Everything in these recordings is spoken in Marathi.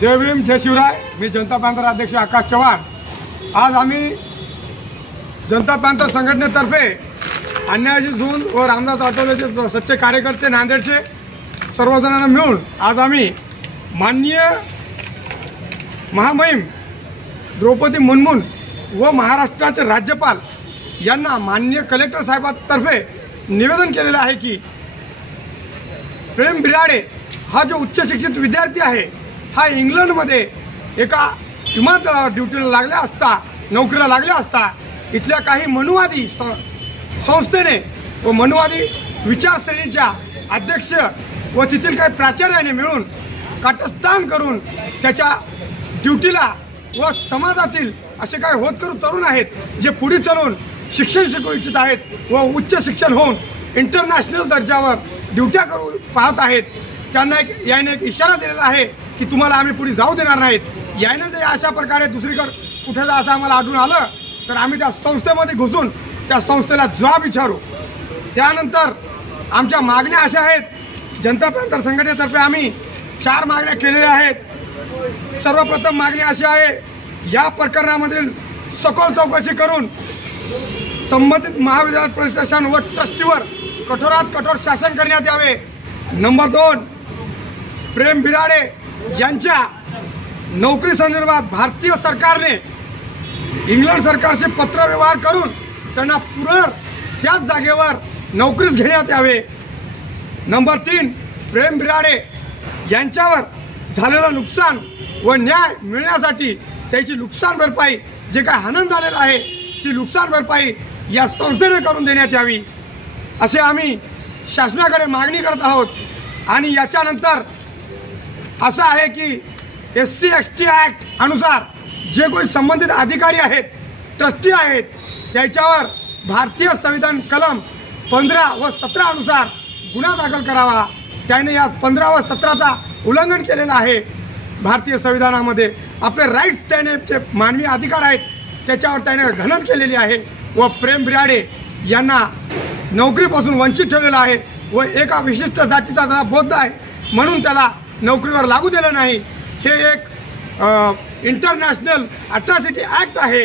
जय भीम जय शिवराय। मी जनता पॅंथर अध्यक्ष आकाश चव्हाण। आज आम्ही जनता पॅंथर संघटनेतर्फे अन्यायाची झूंज व रामदास आठवलेचे सच्चे कार्यकर्ते नांदेडचे सर्वजणांना मिळून आज आम्ही माननीय महामहिम द्रौपदी मुर्मू व महाराष्ट्राचे राज्यपाल यांना माननीय कलेक्टर साहेबांतर्फे निवेदन केलेलं आहे की प्रेम बिराडे हा जो उच्च शिक्षित विद्यार्थी आहे हा इंग्लंडमध्ये एका विमानतळावर ड्युटीला लागल्या असता नोकरीला लागल्या असता इथल्या काही मनुवादी संस्थेने व मनुवादी विचारसरणीच्या अध्यक्ष व तेथील काही प्राचार्याने मिळून काटस्थान करून त्याच्या ड्युटीला व समाजातील असे काही होतकरू तरुण आहेत जे पुढे चालून शिक्षण शिकू इच्छित आहेत व उच्च शिक्षण होऊन इंटरनॅशनल दर्जावर ड्युट्या करू पाहत आहेत त्यांना याने एक इशारा दिलेला आहे की तुम्हाला आम्ही पुढे जाऊ देणार नाहीत। याने जर अशा प्रकारे दुसरीकडे कुठे जर असं आम्हाला आढळून आलं तर आम्ही त्या संस्थेमध्ये घुसून त्या संस्थेला जबाब विचारू। त्यानंतर आमच्या मागण्या अशा आहेत, जनता पॅंथर संघटनेतर्फे आम्ही 4 मागण्या केलेल्या आहेत। सर्वप्रथम मागणी अशी आहे, या प्रकरणामधील सखोल चौकशी करून संबंधित महाविद्यालय प्रशासन व ट्रस्टीवर कठोरात कठोर शासन करण्यात यावे। नंबर 2, प्रेम बिराडे यांच्या नोकरी संदर्भात भारतीय सरकारने इंग्लंड सरकारशी पत्रव्यवहार करून त्यांना पुनः त्याच जागेवर नोकरीस घेण्यात यावे। नंबर 3, प्रेम बिराडे यांच्यावर झालेलं नुकसान व न्याय मिळण्यासाठी त्याची नुकसान भरपाई जे काय हनन झालेलं आहे ती नुकसान भरपाई या संस्थेने करून देण्यात यावी असे आम्ही शासनाकडे मागणी करत आहोत। आणि याच्यानंतर असं आहे की SC ST ॲक्ट अनुसार जे कोणी संबंधित अधिकारी आहेत ट्रस्टी आहेत त्याच्यावर भारतीय संविधान कलम 15 व 17 अनुसार गुन्हा दाखल करावा। त्याने या 15 व 17चा उल्लंघन केलेलं आहे। भारतीय संविधानामध्ये आपले राईट्स त्याने जे मानवी अधिकार आहेत त्याच्यावर त्याने घणन केलेली आहे व प्रेम बिराडे यांना नोकरीपासून वंचित ठेवलेलं आहे व एका विशिष्ट जातीचा त्याला बोध आहे म्हणून त्याला नोकरीवर लागू दिलं नाही। हे एक इंटरनॅशनल अट्रॉसिटी ॲक्ट आहे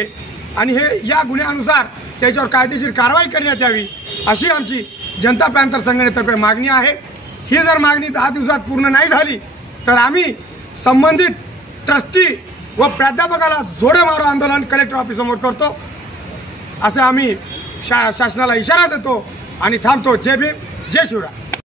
आणि हे या गुन्ह्यानुसार त्याच्यावर कायदेशीर कारवाई करण्यात यावी अशी आमची जनता पॅंथर संघटनेतर्फे मागणी आहे। ही जर मागणी 10 दिवसात पूर्ण नाही झाली तर आम्ही संबंधित ट्रस्टी व प्राध्यापकाला जोडे मारो आंदोलन कलेक्टर ऑफिससमोर करतो असे आम्ही शासनाला इशारा देतो आणि थांबतो। जय भीम जय शिवराय।